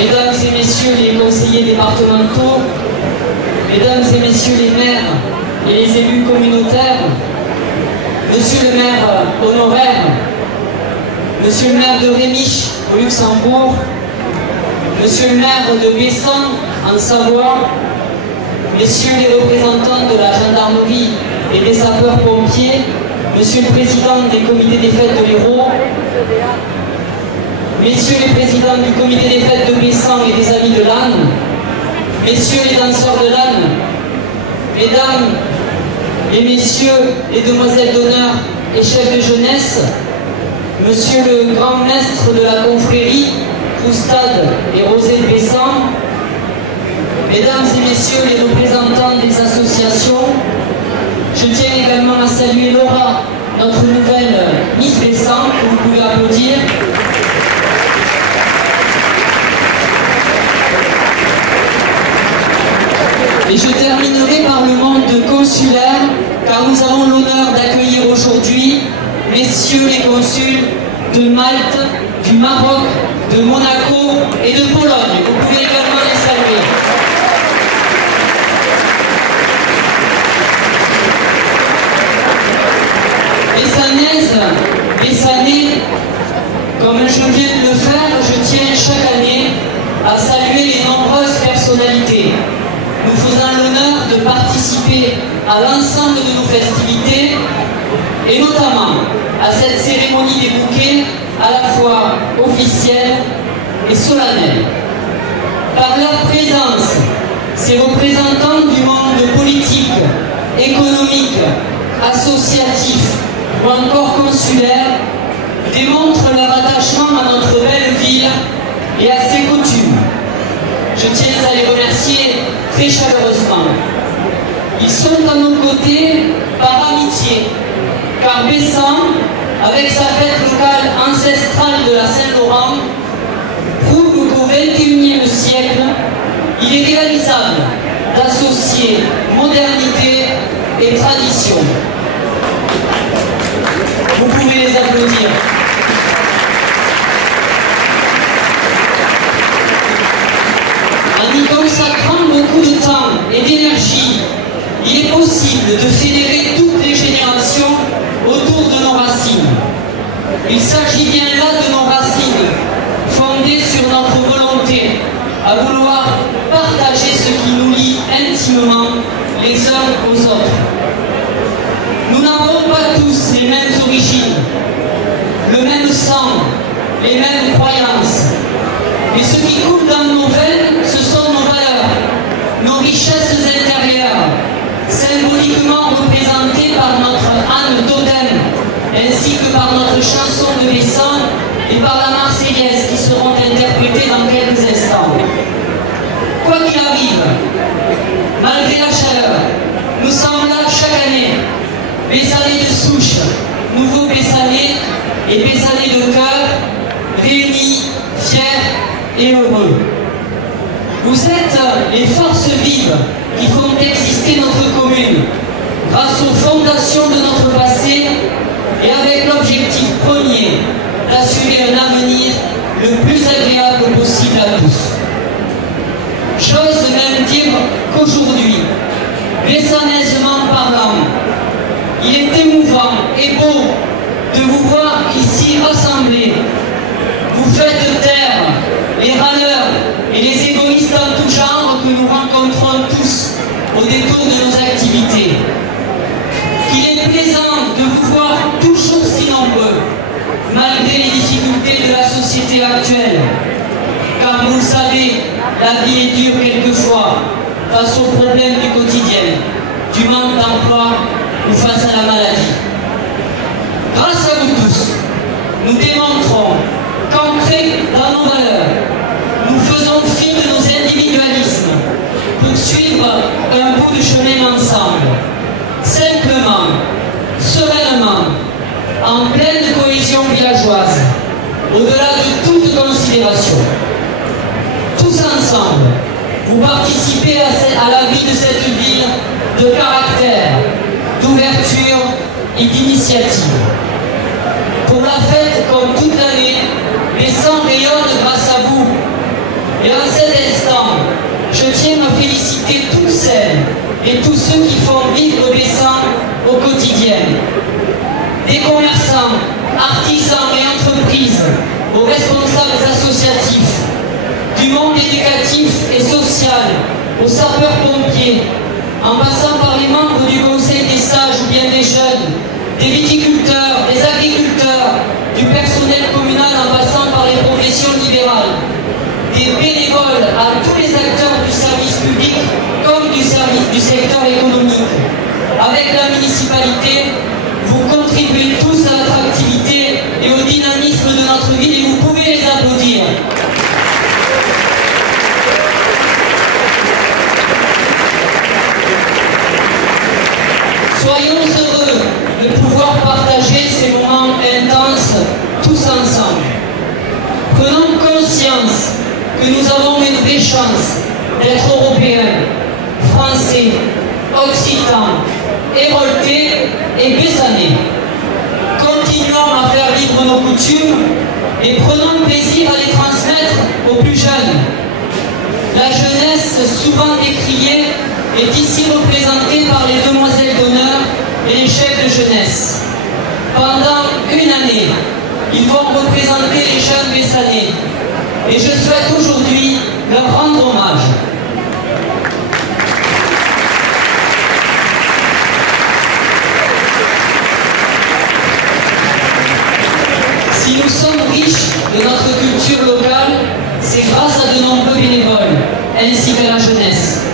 Mesdames et messieurs les conseillers départementaux, mesdames et messieurs les maires et les élus communautaires, monsieur le maire honoraire, monsieur le maire de Rémiche au Luxembourg, monsieur le maire de Bessan en Savoie, messieurs les représentants de la gendarmerie et des sapeurs-pompiers, monsieur le président des comités des fêtes de l'Hérault, messieurs les présidents du comité des fêtes de Bessan et des amis de l'âne, messieurs les danseurs de l'âne, mesdames et messieurs les demoiselles d'honneur et chefs de jeunesse, monsieur le grand maître de la confrérie, Proustade et Rosé de Bessan, mesdames et messieurs les représentants des associations, je tiens également à saluer Laura, notre nouvelle Miss Bessan, que vous pouvez applaudir. Et je terminerai par le monde consulaire, car nous avons l'honneur d'accueillir aujourd'hui messieurs les consuls de Malte, du Maroc, de Monaco et de Pologne. Vous pouvez également les saluer. Bessanais, comme je viens de le faire, je tiens chaque année à saluer les nombreuses personnalités, nous faisant l'honneur de participer à l'ensemble de nos festivités et notamment à cette cérémonie des bouquets à la fois officielle et solennelle. Par leur présence, ces représentants du monde politique, économique, associatif ou encore consulaire démontrent leur attachement à notre belle ville et à ses coutumes. Je tiens à les remercier très chaleureusement. Ils sont à nos côtés par amitié, car Bessan, avec sa fête locale ancestrale de la Saint-Laurent, prouve qu'au XXIe siècle, il est réalisable d'associer modernité et tradition. Vous pouvez les applaudir. En y consacrant beaucoup de temps et d'énergie, il est possible de fédérer toutes les générations autour de nos racines. Il s'agit bien là de nos racines, fondées sur notre volonté à vouloir partager ce qui nous lie intimement les uns aux autres. Nous n'avons pas tous les mêmes origines, le même sang, les mêmes croyances. Mais ce qui coule dans nos veines, ce sont nos valeurs, nos richesses intérieures, symboliquement représentées par notre Anne Todem, ainsi que par notre chanson de Bessan et par la Marseillaise qui seront interprétées dans quelques instants. Quoi qu'il arrive, malgré la chaleur, nous sommes là chaque année, Bessanais de souche, nouveaux Bessanais et Bessanais de cœur, réunis, fiers et heureux. Vous êtes les forces vives qui font exister notre commune, grâce aux fondations de notre passé et avec l'objectif premier d'assurer un avenir le plus agréable possible à tous. J'ose même dire qu'aujourd'hui, bessanaisement parlant, il est émouvant et beau de vous voir ici rassemblés. Vous faites taire les râleurs et les égoïstes en tout genre que nous rencontrons tous au détour de nos activités. Qu'il est plaisant de vous voir toujours si nombreux, malgré les difficultés de la société actuelle. Car vous le savez, la vie est dure quelquefois face aux problèmes du quotidien, du manque d'emploi ou face à la maladie. Grâce à vous tous, nous démontrons qu'ancrés dans nos valeurs, nous faisons fi de nos individualismes pour suivre un bout de chemin ensemble, simplement, sereinement, en pleine cohésion villageoise, au-delà de toute considération. Tous ensemble, vous participez à la vie de cette ville de caractère, d'ouverture et d'initiative. Pour la fête, comme toute l'année, Bessan rayonne grâce à vous. Et en cet instant, je tiens à féliciter toutes celles et tous ceux qui font vivre Bessan au quotidien. Des commerçants, artisans et entreprises, aux responsables associatifs, du monde éducatif et social, aux sapeurs-pompiers, en passant par les membres du Conseil des sages ou bien des jeunes, des viticulteurs, des agriculteurs, du personnel communal en passant par les professions libérales, des bénévoles à tous les acteurs du service public comme du secteur économique. Avec la municipalité, vous contribuez tous à l'attractivité et au dynamisme de notre ville et vous pouvez les applaudir. Soyons heureux de pouvoir partager ces moments intenses tous ensemble. Prenons conscience que nous avons une vraie chance d'être européens, français, occitans, héroltais et bessanais. Continuons à faire vivre nos coutumes et prenons plaisir à les transmettre aux plus jeunes. La jeunesse, souvent décriée, est ici représentée par les demoiselles d'honneur et les chefs de jeunesse. Pendant une année, ils vont représenter les jeunes bessanais. Et je souhaite aujourd'hui leur rendre hommage. Si nous sommes riches de notre culture locale, c'est grâce à de nombreux bénévoles, ainsi qu'à la jeunesse.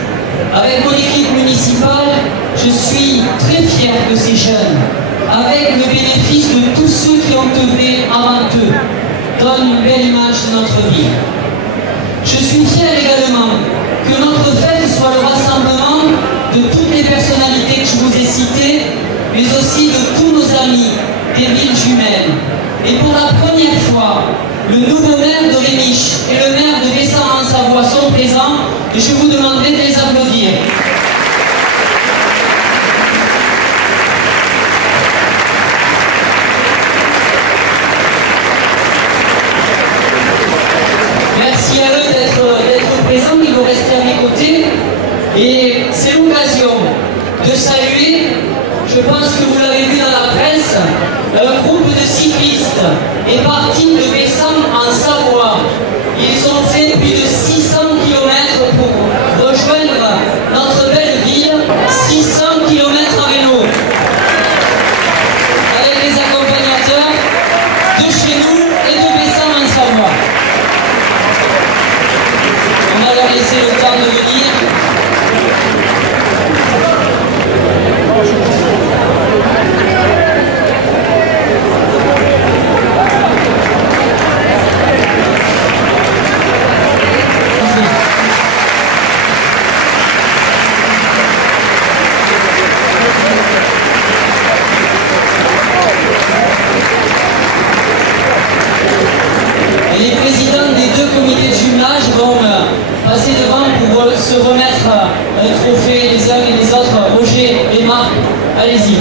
Avec mon équipe municipale, je suis très fier de ces jeunes, avec le bénéfice de tous ceux qui ont œuvré avant eux, donne une belle image de notre ville. Je suis fier également que notre fête soit le rassemblement de toutes les personnalités que je vous ai citées, mais aussi de tous nos amis des villes jumelles. Et pour la première fois, le nouveau maire de Rémiche et le maire de Bessan en Savoie sont présents et je vous demanderai de les applaudir. Merci à eux d'être présents, ils vont rester à mes côtés. Et c'est l'occasion de saluer, je pense que vous l'avez vu dans la presse, un groupe de cyclistes est parti de Bessan en Savoie. Ils ont fait plus de 600 km pour rejoindre notre belle ville, 600 km à vélo. Avec les accompagnateurs de chez nous et de Bessan en Savoie. On va leur laisser le temps de venir. Les présidents des deux comités de jumelage vont passer devant pour se remettre un trophée les uns et les autres. Roger et Marc, allez-y.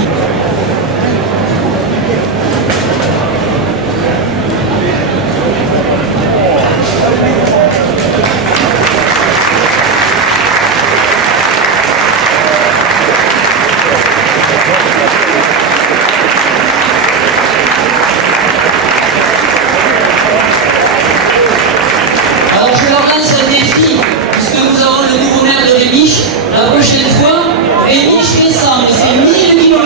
Alors je leur lance un défi, puisque nous avons le nouveau maire de Rémiche. La prochaine fois, Rémiche-Bessan, mais c'est 1000 km.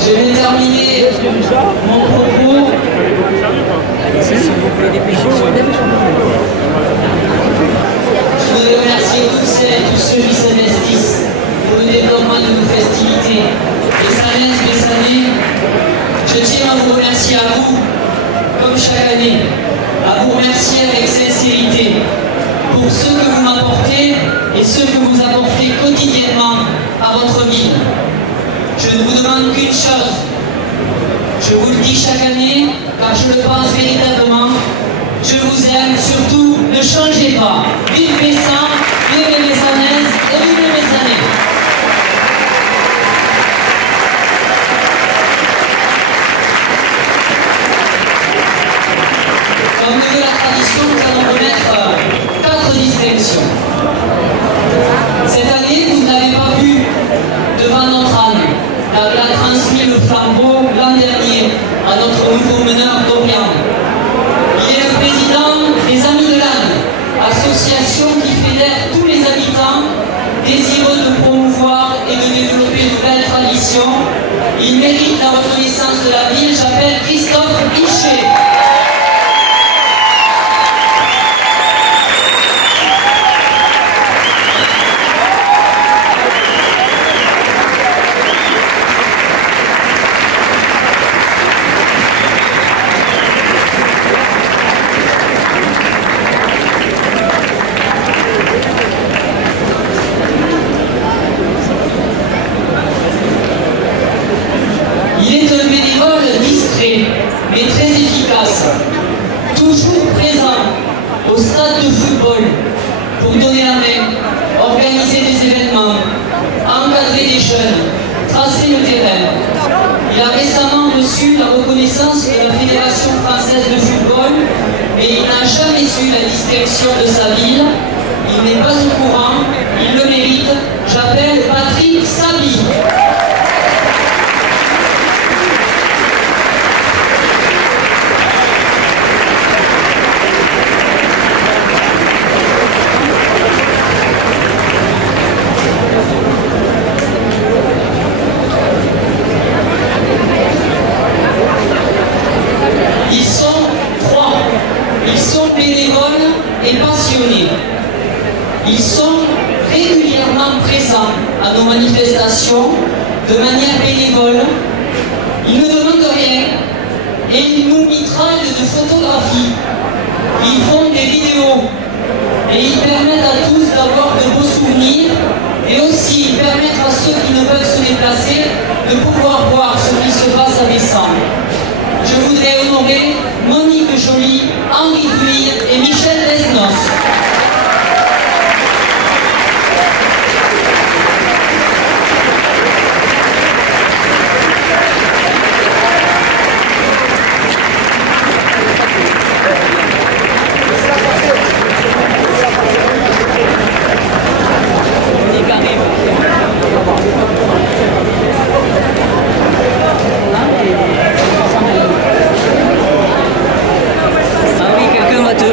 Je vais terminer mon propos. Je voudrais remercier toutes celles et tous ceux qui s'investissent pour le développement de nos festivités. Bessanaises, Bessanais, je tiens à vous remercier à vous, comme chaque année, à vous remercier avec sincérité pour ce que vous m'apportez et ce que vous apportez quotidiennement à votre vie. Je ne vous demande qu'une chose, je vous le dis chaque année, car je le pense véritablement, je vous aime, surtout ne changez pas. Vive Bessan, vive les Bessanaises et vive les Bessanais. Il a récemment reçu la reconnaissance de la Fédération française de football, mais il n'a jamais su la distinction de sa ville. Il n'est pas au courant, il le mérite. J'appelle Patrick Sabi. Ils sont trois. Ils sont bénévoles et passionnés. Ils sont régulièrement présents à nos manifestations de manière bénévole. Ils ne demandent rien et ils nous mitraillent de photographies. Ils font des vidéos et ils permettent à tous d'avoir de beaux souvenirs et aussi ils permettent à ceux qui ne peuvent se déplacer de pouvoir voir ce qui se passe à Bessan. Je voudrais honorer Monique Joly, Henri Guille et Michel Desnos.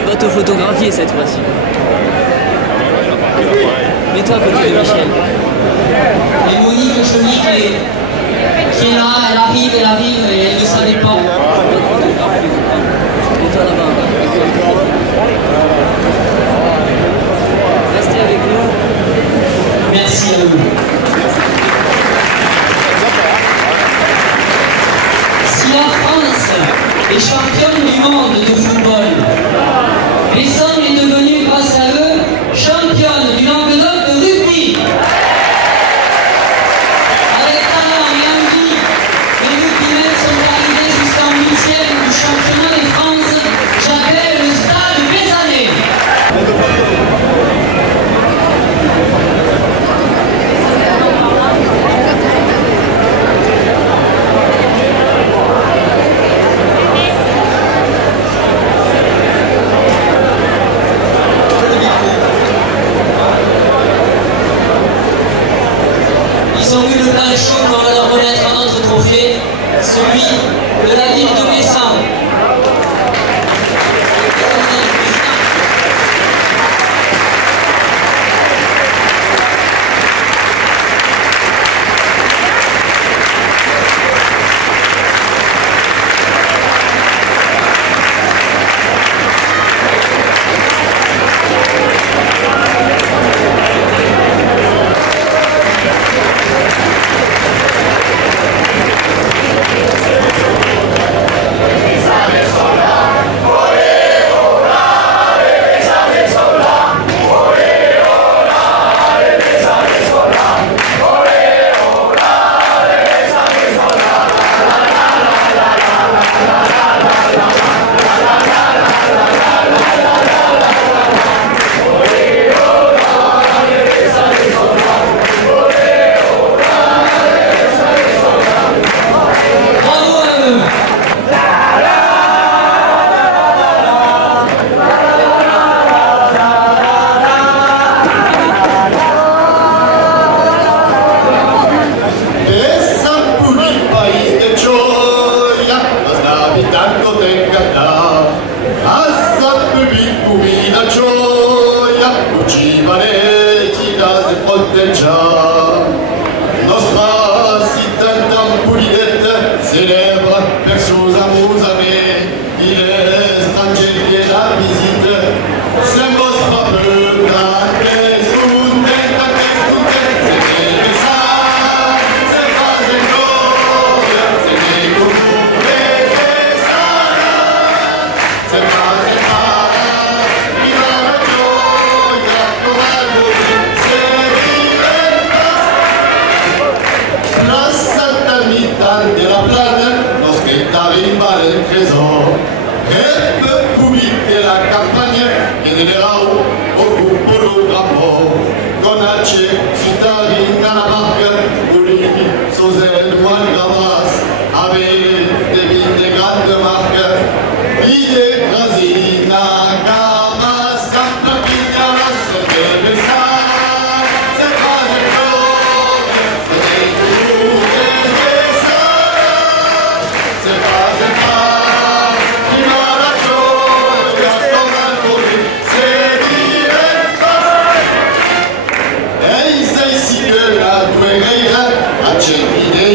Va te photographier cette fois-ci. Mets-toi à côté de Michel. Et Monique Joly qui est là, elle arrive et elle ne savait pas. Mets-toi là-bas. Restez avec nous. Merci à vous. Si la France est championne du monde de football, Bessan est devenue grâce à eux championne du Languedoc de rugby. Avec talent et envie, les rugbymen sont arrivés jusqu'en 8e du championnat de France. J'appelle le stade Bézanais. Ils ont eu le plan chaud, on va leur remettre un autre trophée, celui de la ville de Bessan. Cittadina Marca, Uri, Sozel, Juan Gabas,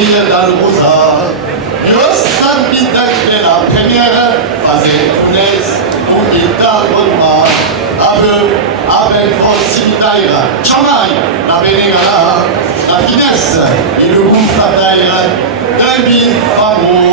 Soleil dans le rosa, yo s'habite la première phase funeste pour guitare bonma, avec force d'ailleurs, chamaille, la bénégala, la finesse et le goût fataire, d'un bin fameux.